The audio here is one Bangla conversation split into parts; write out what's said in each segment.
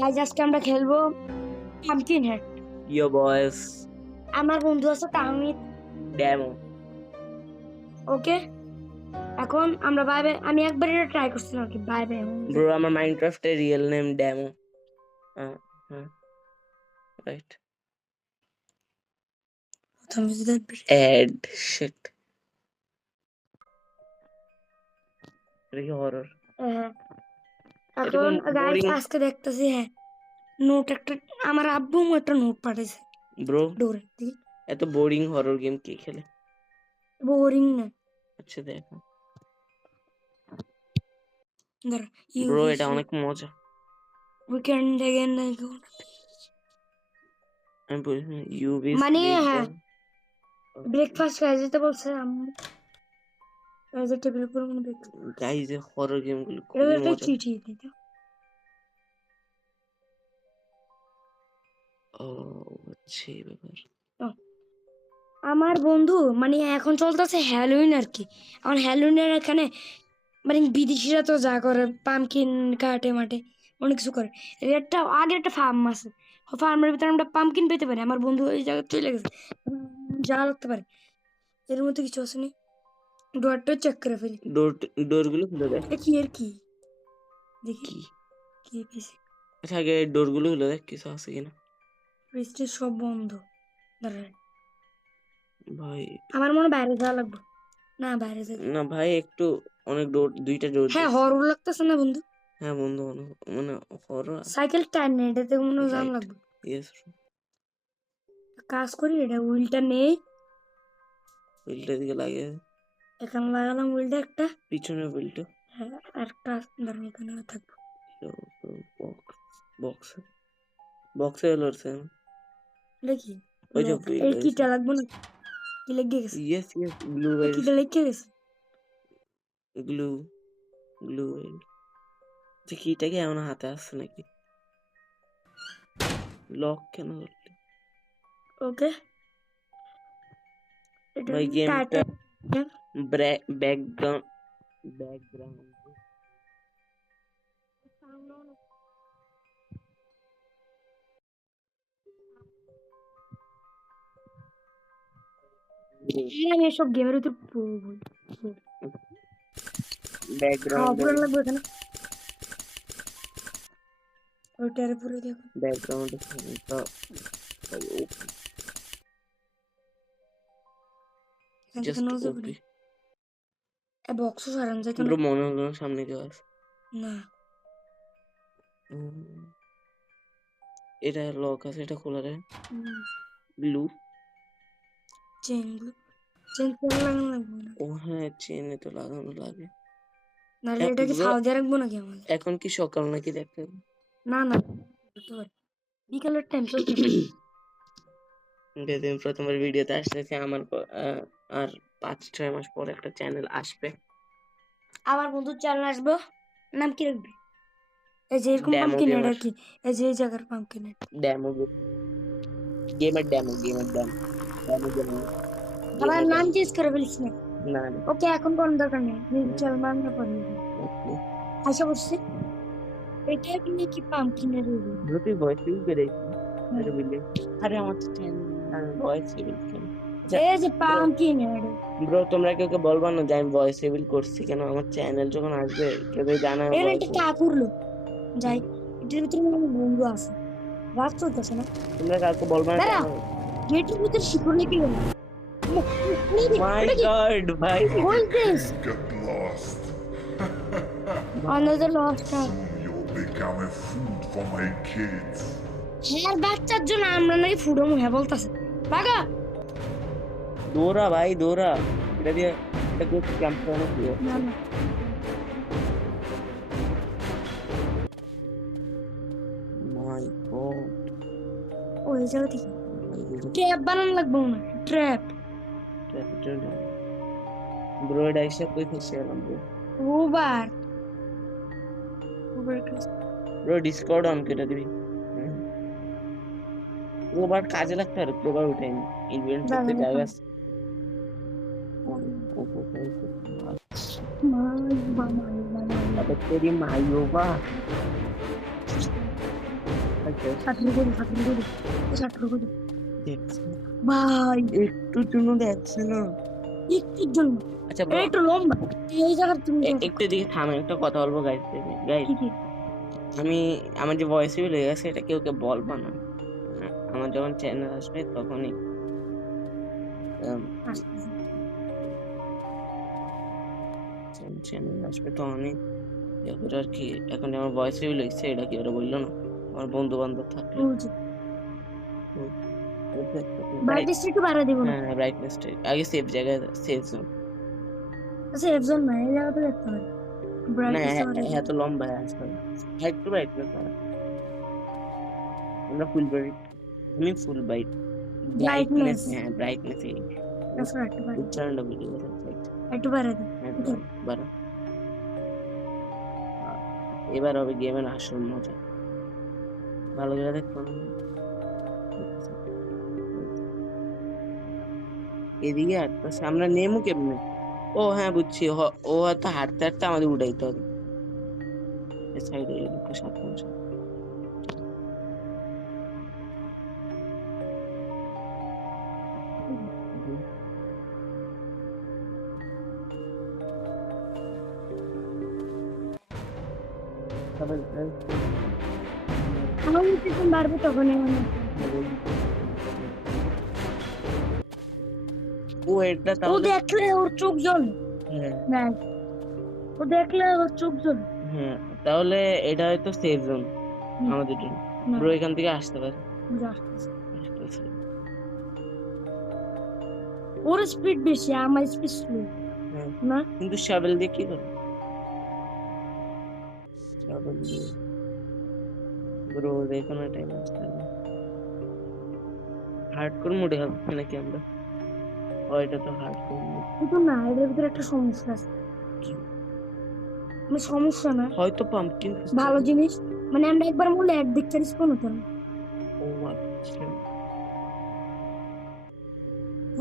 গাইস আজকে আমরা খেলবো পাম্পকিন হেড। Yo boys, আমার বন্ধু আছে তাহমিদ, demo. ওকে। এখন আমরা বাইরে, আমি একবার এটা ট্রাই করছিলাম কি বাইরে। Bro, আমার Minecraft এর real name demo. Right. Add shit. এটা কি horror? হ্যাঁ, এখন এরকম গাইস boring. আজকে দেখতেছি হ্যাঁ নোট একটা, আমার আব্বু একটা নোট পাঠাইছে Bro, ডোরে। এত boring horror game কে খেলে? বোরিং না আচ্ছা দেখো। ধর Bro, এটা অনেক মজা। উইকেন্ড अगेन আমি বলি UV মানে হ্যাঁ ব্রেকফাস্ট খাইতে বলছে আম্মু। এই টেবিল উপর মনে ব্রেকফাস্ট গাইস এই horror game গুলো এটা খুবই একটা মজা। চিঠি দিতে। ও আচ্ছা এই ব্যাপার। আমার বন্ধু মানে এখন চলতেছে হ্যালোইন আর কি। এখন হ্যালোইনের এখানে মানে বিদেশিরা তো যা করে পামকিন কাটে মাঠে অনেক কিছু করে। এর একটা আগের একটা ফার্ম আছে, ফার্মের ভিতরে আমরা পামকিন পেতে পারি। আমার বন্ধু ওই জায়গায় চলে গেছে, যা লাগতে পারে এর মধ্যে কিছু আসেনি। ডোরটা চেক করে ফেলি, ডোর গুলো খুলে দেখ। কি এর কি দেখি কি কি পেয়েছি। আচ্ছা আগে ডোর গুলো খুলে দেখ কিছু আছে কিনা। ফ্রিজটা সব বন্ধ। দাঁড়ান ভাই আমার মনে বাইরে যাওয়া লাগবে। না বাইরে যাই না ভাই একটু অনেক ডোর, দুইটা ডোর। হ্যাঁ হরর লাগতেছে না বন্ধু? হ্যাঁ বন্ধু মানে হরর। সাইকেল টাইম নেই, এটাতে মনে জাম লাগবে। ইয়েস কাজ করি, এটা হুইলটা নেই, হুইলটা দিকে লাগে। এখানে লাগালাম হুইলটা একটা, পিছনে হুইলটা। হ্যাঁ একটা দাঁড়ান এখানে থাকবো। বক্সে লড়ছে। এটা কি ওই যে এই কিটা লাগবো না? কি লেগে গেছে? ইয়েস গ্লু কিটা লেগে গেছে? গ্লু গ্লু যে কিটা কি এমন হাতে আসছে নাকি? লক কেন করলি? ওকে ভাই গেমটা ব্যাকগ্রাউন্ড আমি এসব গেমের ভিতর ব্যাকগ্রাউন্ড লাগবে এখানে ওইটার উপরে দেখো ব্যাকগ্রাউন্ড বক্স সারান যায় পুরো মনে হলো সামনে কেউ আছে না। এটা লক আছে, এটা খোলা যায়। গ্লু চেন লাগানো লাগবে না? ও হ্যাঁ চেনে তো লাগানো লাগে। নাহলে এটা কি ফাও দিয়ে রাখবো নাকি আমাদের? এখন কি সকাল নাকি দেখতে? না না বিকালের টাইম চলছে। যেদিন প্রথমবার ভিডিওতে আসতেছে আমার আর 5-6 মাস পর একটা চ্যানেল আসবে। আমার বন্ধুর চ্যানেল আসবে, নাম কি রাখবে? এই যে এরকম পাম্পকিন হেড আর কি, এই যে এই জায়গার পাম্পকিন হেড ডেমো গেমের ডেমো আমার নাম চেঞ্জ করে ফেলিস না। না ওকে এখন কোন দরকার নেই, চল মানতে পারি। আশা করছি এটা আপনি কি পাম্পকিন এর তুই ভয়েস ইউজ করে আরে বুঝলি আরে আমার চ্যানেল ভয়েস ইউজ কেন? এই যে পাম্পকিন হেড ব্রো তোমরা কেউ বলবা না যে আমি ভয়েস ইউজ করছি কেন? আমার চ্যানেল যখন আসবে কেউ জানা এর একটা কাজ করলো যাই এটার ভিতরে আমার বন্ধু আছে, রাত চলতেছে না, তোমরা কাউকে বলবা না। গেটের ভিতরে শিকড় লেগে গেল। মাই গড ভাই What is this? Get lost. Another lost car. Soon you'll become a food for my kids. হ্যাঁ বাচ্চার জন্য আমরা নাকি ফুডো মুহে বলতাছে বাগা দৌড়া ভাই দৌড়া, এটা দিয়ে এটা দিয়ে ক্যাম্প করে দিও। না না মাই গড ওই জায়গা থেকে ট্র্যাপ বানানো লাগবে না? ট্র্যাপ ব্রো এটা এসে কই ফেসে গেলাম ওভার ব্রো ডিসকর্ড অন করে দিবি। প্রোবার কাজে লাগতে আর প্রোবার উঠাইনি ইভেন্ট করতে জায়গা তেরি মাইওবা আচ্ছা 60 করে 60 করে 60 করে দেখছি ভাই একটুর জন্য দেখছে না। একটুর জন্য আচ্ছা এটা একটু লম্বা এই জায়গা তুমি দেখো। একটু এদিকে থামে, একটা কথা বলবো গাইস। গাইস কি কি আমার যে ভয়েস রিভিল হয়ে গেছে এটা কেউ বলবা না। আমার যখন চ্যানেল আসবে তখনই আসতেছে চ্যানেল আসবে তখনই এগুলো আর কি। এখন আমার ভয়েস রিভিল হয়েছে এটা কি ওরা বললো না, আমার বন্ধু বান্ধব থাকলে। বুঝছি ব্রাইটনেস একটু বাড়া দিব না হ্যাঁ ব্রাইটনেসটা আগে সেফ জায়গায়, সেফ জোন। আচ্ছা এফজন না এই জায়গাতে দেখতে হবে না ব্রাইটনেস এত লম্বা আসবে, একটু ব্রাইটনেস বাড়া। আমরা ফুল ব্রাইট, আমি ফুল ব্রাইট ব্রাইটনেস, হ্যাঁ ব্রাইটনেস এই একটু বাড়া উচ্চারণটা বুঝে গেছে। একটু বাড়া দিই বাড়া এবার হবে গেমের আসল মজা। ভালো করে দেখো এদিকে হাঁটতেছে, আমরা নেমু কেমনে? ও হ্যাঁ বুঝছি, ও হয়তো হাঁটতে হাঁটতে আমাদের উঠাইতে হবে। সাইডে সাত মাস আমার যখন বাড়বে তখনই মানে ও এটা ও তাহলে দেখলে ওর চোখ জ্বলে হ্যাঁ দেখ ও দেখলে ওর চোখ জ্বলে হ্যাঁ তাহলে এটা হয়তো সেফ জোন আমাদের জন্য। না, ব্রো এখান থেকে আসতে পারে। আসতেছে। আসতেছে। ওর স্পিড বেশি আমার স্পিড স্লো হ্যাঁ না কিন্তু শাবেল দিয়ে কি করবে? শাবেল দিয়ে ব্রো দেখো না টাইম আসতে হবে। হার্ডকোর মোডে হবে নাকি আমরা? ও এটা তো হার্ডকোর মোড। কিন্তু না এটার ভিতরে একটা সমস্যা আছে কি? মানে সমস্যা না হয়তো পাম্পকিন ভালো জিনিস মানে আমরা একবার বললে এক দিকটা রিস্পন হতো না ও আচ্ছা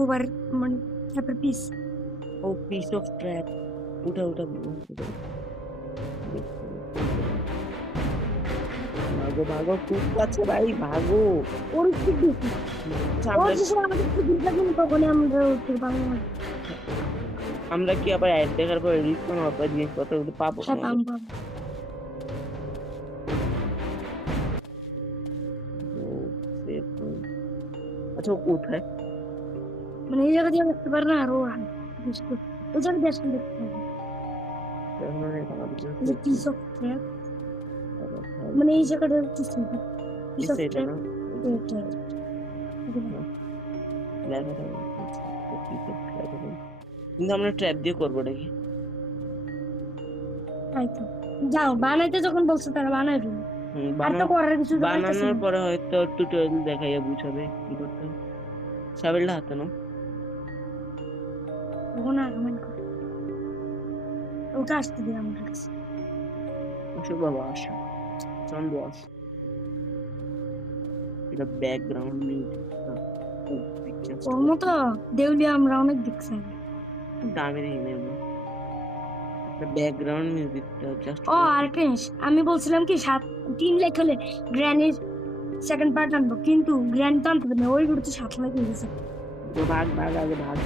ওভার মানে তারপর পিস ও পিস অফ ট্র্যাপ উঠা ভাগো ভাগো খুব কাছে ভাই ভাগো। ওর স্পিড বেশি ওর যে সময় আমাদের একটু দূর থাকবে তখনই আমরা উঠতে পারবো না আমরা কি আবার অ্যাড দেখার পরে রিস্পন হওয়ার পর জিনিসপত্র পাবো? হ্যাঁ পাম পাম আচ্ছা ও কোথায়? মানে এই জায়গা দিয়ে দেখতে পারে না আরো ওই জায়গা দিয়ে আসলে দেখতে পাবে এখন অনেক আমাদের জন্য এই পিস অফ ট্র্যাপ মানে এই জায়গাটা হচ্ছে পিস অফ এটা ট্র্যাপ না এটা লেখা থাকে piece of trap হবে। কিন্তু আমরা ট্র্যাপ দিয়ে করবো নাকি? তাই তো যাও বানাইতে যখন বলছো তারা বানাই ফেলো আর তো করার কিছু তো পাইতেছি বানানোর না। পরে হয়তো টিউটোরিয়াল দেখাইয়া বুঝাবে কি করতে হবে। শাবেলটা হাতে নাও। ওখানে কমেন্ট করো ওটা আসতে দিই আমার কাছে আসো বাবা আসো, চন্দ্র আসো। এটা ব্যাকগ্রাউন্ড মিউজিক ওর মতো দেউলিয়া আমরা অনেক দেখছি আগে। দামি দেখি নেব। ব্যাকগ্রাউন্ড মিউজিকটা জাস্ট ও আর একটা জিনিস আমি বলছিলাম কি 3 লাখ হলে গ্র্যানির সেকেন্ড পার্ট আনবো কিন্তু গ্র্যান্ড তো আনতে পারি না ওইগুলো তো 7 লাখ হয়ে গেছে ভাগ ভাগ আগে ভাগ।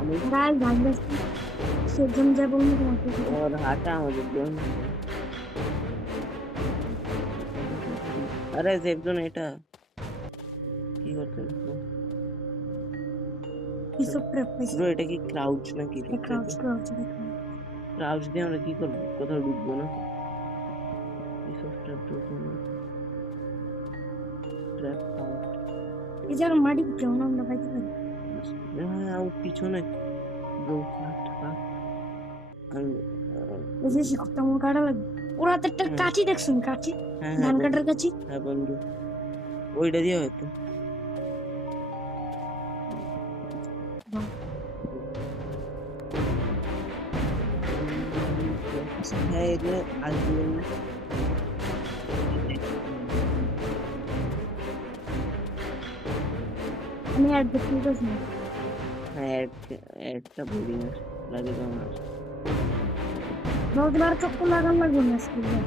আমি গাছ ভাগ যাচ্ছে সেজন্য যা বলবো তোমাকে ওর হাঁটা আমাদের জন্য। আরে সেফজন এটা কি করতে পিস অফ ট্র্যাপ ব্রো? এটা কি ক্রাউচ নাকি? ক্রাউচ ক্রাউচ ক্রাউচ দিয়ে আমরা কি করবো? কোথাও ঢুকবো না। পিস অফ ট্র্যাপ ঢুকবো না। ট্র্যাপ এই জায়গা মাটি কেমন আমরা পাইতে পারি হ্যাঁ ও পিছনে ব্রো কাট কাট। এই যে শিখতে আমার কাটা লাগবে ওর হাতে একটা কাঁচি দেখছেন কাঁচি হ্যাঁ ধান হ্যাঁ কাটার কাঁচি হ্যাঁ বন্ধু ওইটা দিয়ে হয়তো হ্যাঁ এগুলো আসবে না। আমি অ্যাড দেখতে পাচ্ছি না হ্যাঁ একটা বোরিং লাগে কেমন আসে। বলতে পারো চক্কর লাগান লাগবে না স্কুলে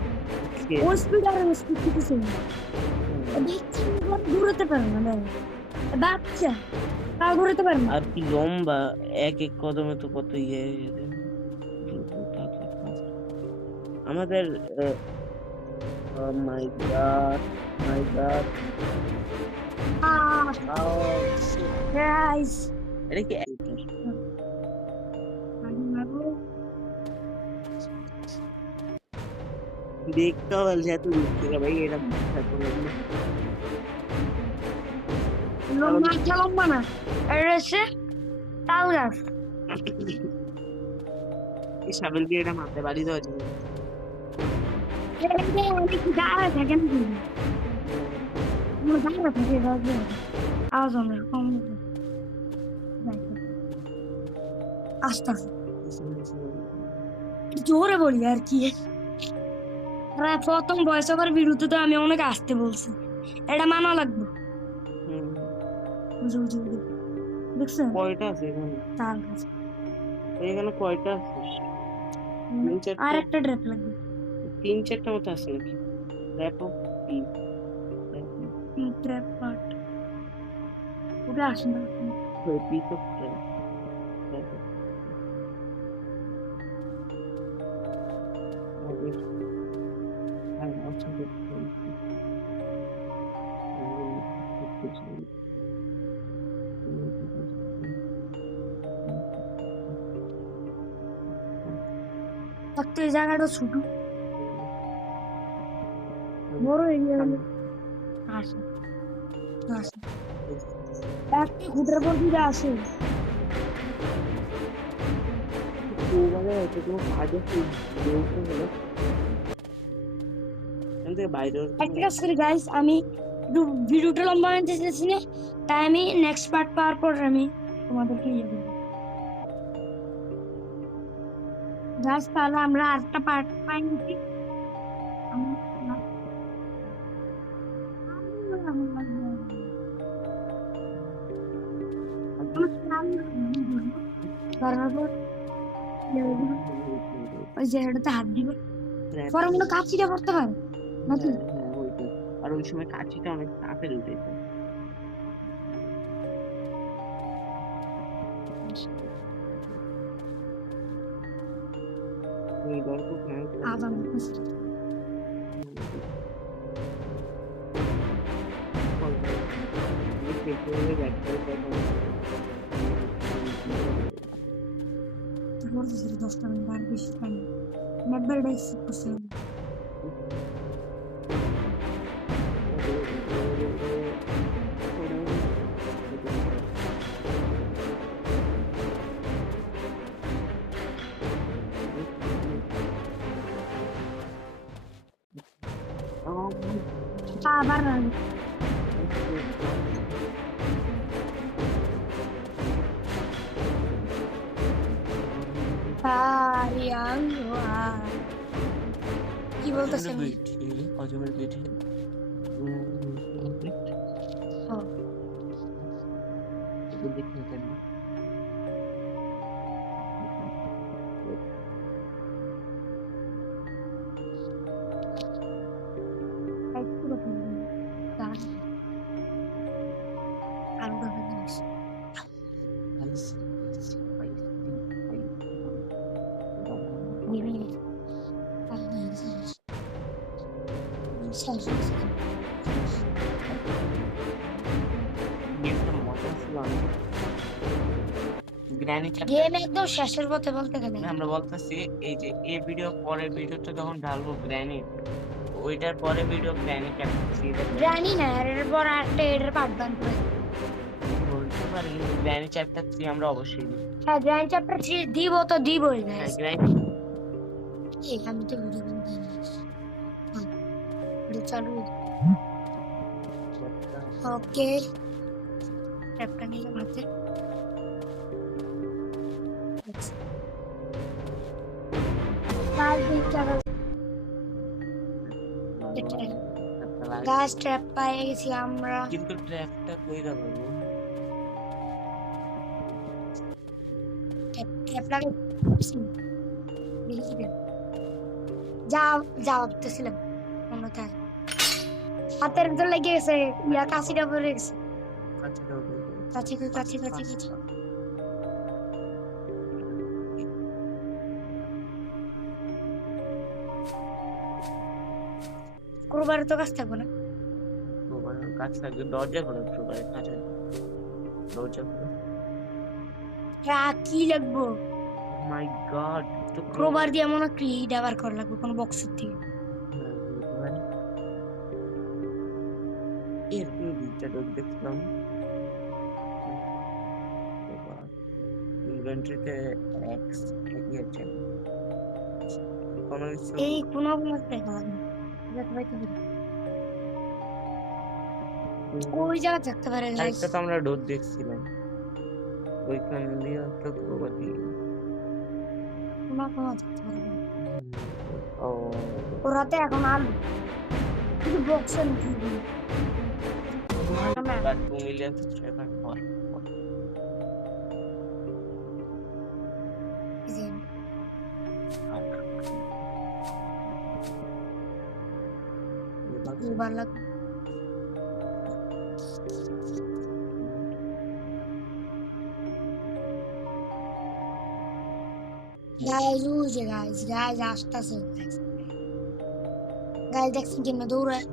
ওর স্পিড আর স্পিড কিছু ছিল না। দেখছি ঘুরতে পারে না দেখো। বাচ্চা তাও ঘুরতে পারে না। আর কি লম্বা, এক এক কদমে তো কত ইয়ে হয়ে গেছে। আমাদের মাই গড, মাই গড, গাইস এটা কি দেখতে বলছে এত দূর থেকে ভাই, এটা বিশ্বাস করলাম না। লম্বা না, এটা হচ্ছে তাল গাছ। এই সাবেল দিয়ে এটা মাথায় বাড়ি দেওয়া যায়। অনেক দাঁড়া থাকে না, দাঁড়া থাকে আওয়াজ হবে কম আস্তে আস্তে জোরে বলি আর কি। প্রথম ভয়েস ওভার ভিডিওতে তো আমি অনেক আসতে বলছি, এটা মানা লাগবে। দেখছো কয়টা আছে এখানে? তাল গাছ। এখানে কয়টা আছে? আর একটা ড্রেপ লাগবে, 3-4টা মতো আছে নাকি? দেখো কি ট্র্যাপ পার্ট ওটা আসে না। Piece of trap. একটা এই জায়গাটা ছোট, বড় এরিয়া আসে আসে একটি ঘুটের পর দিকে আসে। একটা কাজ করি গাইস, আমি ভিডিওটা লম্বা বানাতে চাইছি না, তাই আমি নেক্সট পার্ট পাওয়ার পর আমি তোমাদেরকে ইয়ে দেবো গাইস। তাহলে আমরা আরেকটা পার্ট পাই নাকি? ওই জায়গাটাতে হাত দিবে পরে মনে কাছিটা করতে পারে নাকি? আর ওই সময় কাছিটা অনেক তাড়াতাড়ি উঠে যায়। আজান বলতেছিল 10টা মিনিট আর বেশি টাইম নেটবার ডাইসি করছে। আবার কি বলতেছেন? গেম একদম শেষের পথে বলতে গেলে আমরা বলতেছি এই যে এই ভিডিও পরের ভিডিওটা যখন ঢালবো গ্র্যানি, ওইটার পরে ভিডিও গ্র্যানি চ্যাপ্টার জানি না এর পর আরেকটা এর পার্ট বান করে বলতে পারি। গ্র্যানি চ্যাপ্টার 3 আমরা অবশ্যই দিব। হ্যাঁ গ্র্যান্ড চ্যাপ্টার 3 দিব তো দিবই না। হ্যাঁ গ্র্যানি এই আমি তো ভিডিও বানাই না। ভিডিও চালু ওকে চ্যাপ্টার নিলাম হাতে। গাছ ট্র্যাপ পেয়ে গেছি আমরা, কিন্তু ট্র্যাপটা কইরা পাবো? ট্র্যাপ লাগে দেখি কি যাও যাও ভাবতেছিলাম মনে থাকে হাতের ভিতর লেগে গেছে ইয়া কাশিটা পড়ে গেছে কাছে দাও কাছি কাছি কাছি কাছি ক্রোবার তো কাজ থাকবে না কাছে থাকবে দরজা খোলো প্রোবারের কাছে দরজা খোলো কি লাগবো মাই গড তো ক্রোবার দিয়ে মনে হয় কি ব্যবহার করা লাগবে কোনো বক্সের থেকে এরকম দুইটা ডোর দেখলাম ইনভেন্টরিতে এক্স কি আছে কোনো কিছু এই কোনো দেখা লাগবে দেখতে পাইতে পারি ওই জায়গা থাকতে পারে গাইস আরেকটা তো আমরা ডোর দেখছিলাম ওইখান দিয়ে একটা প্রোবার দিয়ে কোনো থাকতে পারে ও ওরাতে এখন আলু কিন্তু বক্সের কি got 2 million subscribers for দুবার লাগ গাইস উজে গাইস আসতেছে গাইস দেখছেন কেমনে দৌড়ায়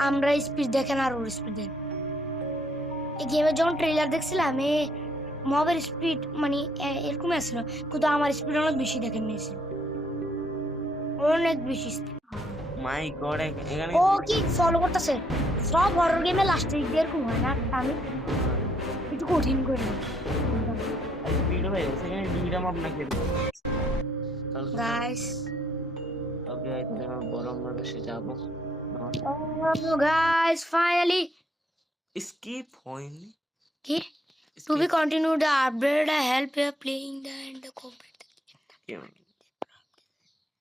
আমরা স্পিড দেখেন আর ওর স্পিড দেখেন এই গেমের যখন ট্রেলার দেখছিলাম মবের স্পিড মানে এরকম আসছিল কিন্তু আমার স্পিড অনেক বেশি দেখেন নিয়েছিল অনেক বেশি মাই গড এখানে ও কি ফলো করতেছে সব হরর গেমে লাস্টে এরকম হয় না আমি একটু কঠিন করে স্পিড হয়ে গেছে এখানে দুইটা মাপ নাকি গাইস ওকে তাহলে আমরা বড় মাপে যাবো oh guys finally skip হয়নি কি to be continue the update help you playing the and the complete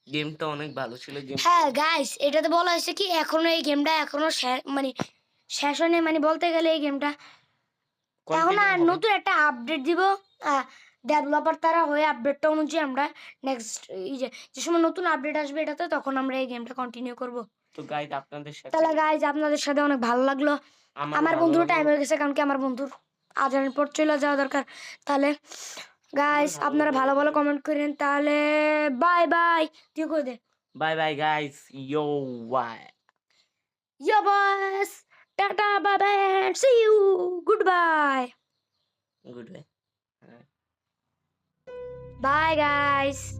গেমটা অনেক ভালো ছিল গেম হ্যাঁ গাইস এটাতে বলা হয়েছে কি এখনো এই গেমটা এখনো মানে শেষ হয়নি মানে বলতে গেলে এই গেমটা এখন আর নতুন একটা আপডেট দিব ডেভেলপার তারা হয়ে আপডেটটা অনুযায়ী আমরা নেক্সট এই যে সময় নতুন আপডেট আসবে এটাতে তখন আমরা এই গেমটা কন্টিনিউ করব তো গাইস আপনাদের সাথে তাহলে গাইস আপনাদের সাথে অনেক ভালো লাগলো আমার বন্ধুর টাইম হয়ে গেছে কারণ কি আমার বন্ধুর আজানের পর চলে যাওয়া দরকার তাহলে গাইস আপনারা ভালো ভালো কমেন্ট করেন তাহলে বাই বাই তুই কই দে bye bye guys yo bye Yo boys, tata bye bye and see you. Goodbye. Goodbye Bye guys.